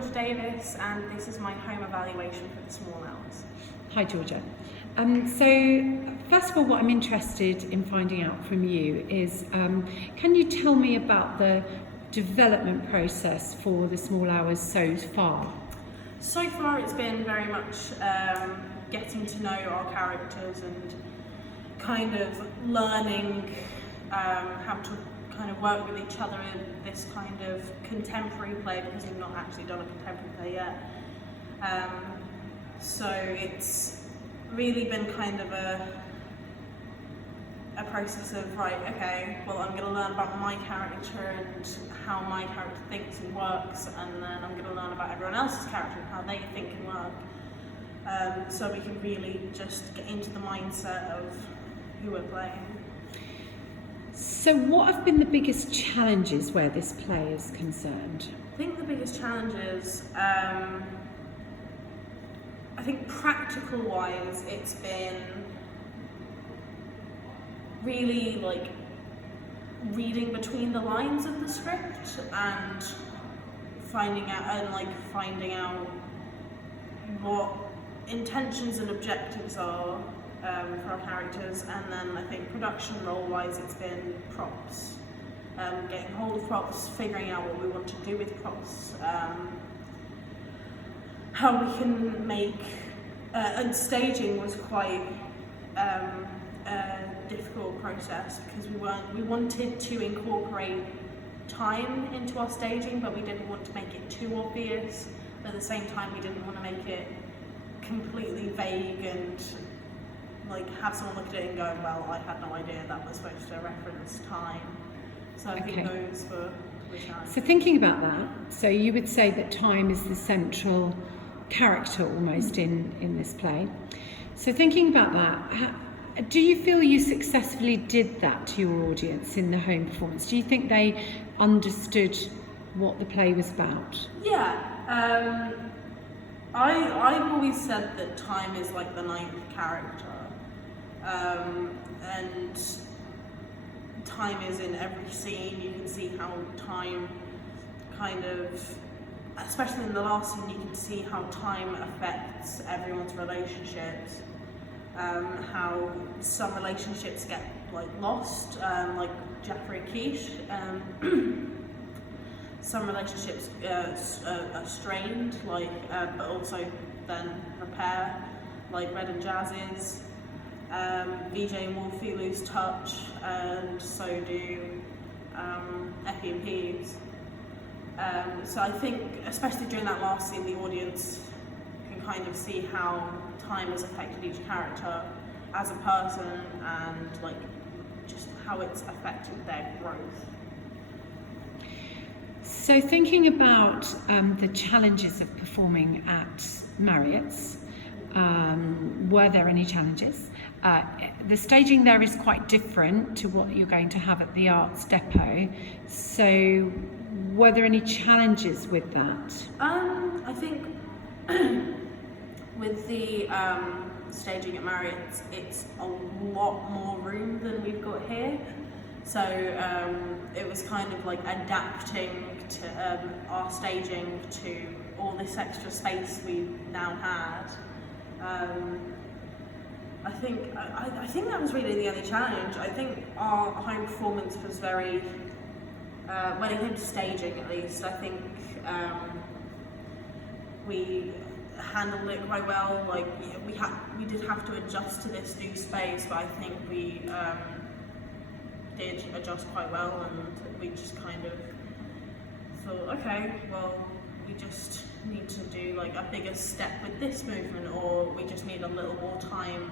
Georgia Davis, and this is my home evaluation for the small hours. Hi Georgia. So first of all, what I'm interested in finding out from you is, can you tell me about the development process for the small hours so far? So far it's been very much getting to know our characters and kind of learning how to kind of work with each other in this kind of contemporary play, because we've not actually done a contemporary play yet. So it's really been kind of a process of, right, okay, well, I'm going to learn about my character and how my character thinks and works, and then I'm going to learn about everyone else's character and how they think and work, so we can really just get into the mindset of who we're playing. So what have been the biggest challenges where this play is concerned? I think the biggest challenges, I think practical wise, it's been really like reading between the lines of the script and finding out what intentions and objectives are for our characters. And then I think production role wise, it's been props, getting hold of props, figuring out what we want to do with props, how we can make, and staging was quite a difficult process, because we wanted to incorporate time into our staging, but we didn't want to make it too obvious. At the same time, we didn't want to make it completely vague and like have someone look at it and go, well, I had no idea that was supposed to reference time. So I think those were challenges. So thinking about that, so you would say that time is the central character almost in this play. So thinking about that, do you feel you successfully did that to your audience in the home performance? Do you think they understood what the play was about? Yeah, I've always said that time is like the ninth character, and time is in every scene. You can see how time kind of, especially in the last scene, you can see how time affects everyone's relationships. How some relationships get like lost, like Jeffrey and Quiche. Some relationships are strained, like, but also then repair, like Red and Jazz's. VJ and Wolfie lose touch, and so do Effie and Peeves. So I think, especially during that last scene, the audience can kind of see how time has affected each character as a person, and like just how it's affected their growth. So thinking about the challenges of performing at Marriott's, were there any challenges? The staging there is quite different to what you're going to have at the Arts Depot. So were there any challenges with that? I think with the staging at Marriott's, it's a lot more room than we've got here. So it was kind of like adapting to our staging to all this extra space we now had. I think that was really the only challenge. I think our home performance was very, when it came to staging at least, I think we handled it quite well. Like we did have to adjust to this new space, but I think we did adjust quite well, and we just kind of thought, okay, well, we just need to do like a bigger step with this movement, or we just need a little more time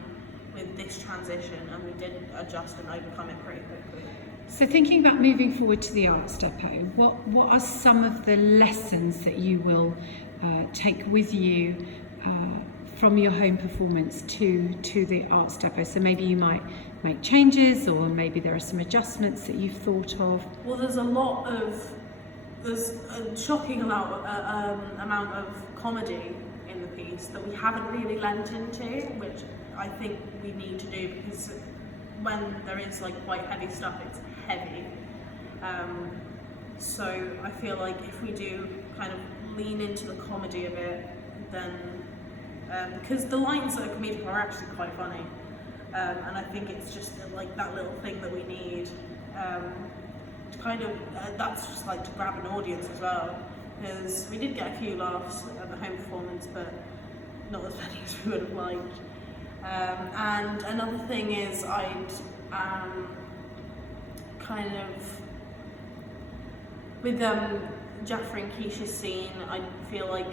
with this transition, and we did adjust and overcome it pretty quickly. So thinking about moving forward to the Arts Depot, what are some of the lessons that you will take with you from your home performance to the Arts Depot? So maybe you might make changes, or maybe there are some adjustments that you've thought of. Well, there's a shocking amount of comedy in the piece that we haven't really lent into, which I think we need to do, because when there is like quite heavy stuff, it's heavy. So I feel like if we do kind of lean into the comedy a bit, then because the lines that are comedic are actually quite funny, and I think it's just like that little thing that we need to kind of that's just like to grab an audience as well, because we did get a few laughs at the home performance, but not as many as we would have liked. And another thing is I'd kind of with Jaffrey and Keisha's scene, I feel like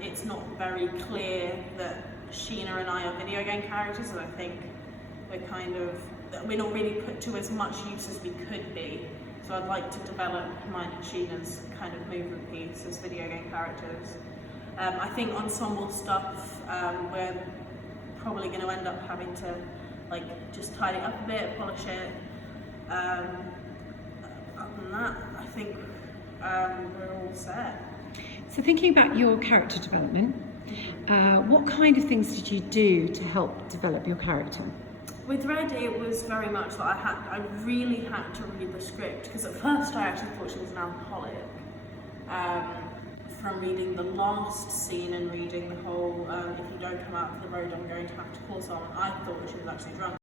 it's not very clear that Sheena and I are video game characters, and I think we're not really put to as much use as we could be. So I'd like to develop mine and Sheena's kind of movement piece as video game characters. I think ensemble stuff, we're probably going to end up having to like just tidy it up a bit, polish it. Other than that, I think we're all set. So thinking about your character development, what kind of things did you do to help develop your character? With Red, it was very much that I really had to read the script, because at first I actually thought she was an alcoholic. From reading the last scene and reading the whole, if you don't come out of the road, I'm going to have to call someone, I thought she was actually drunk.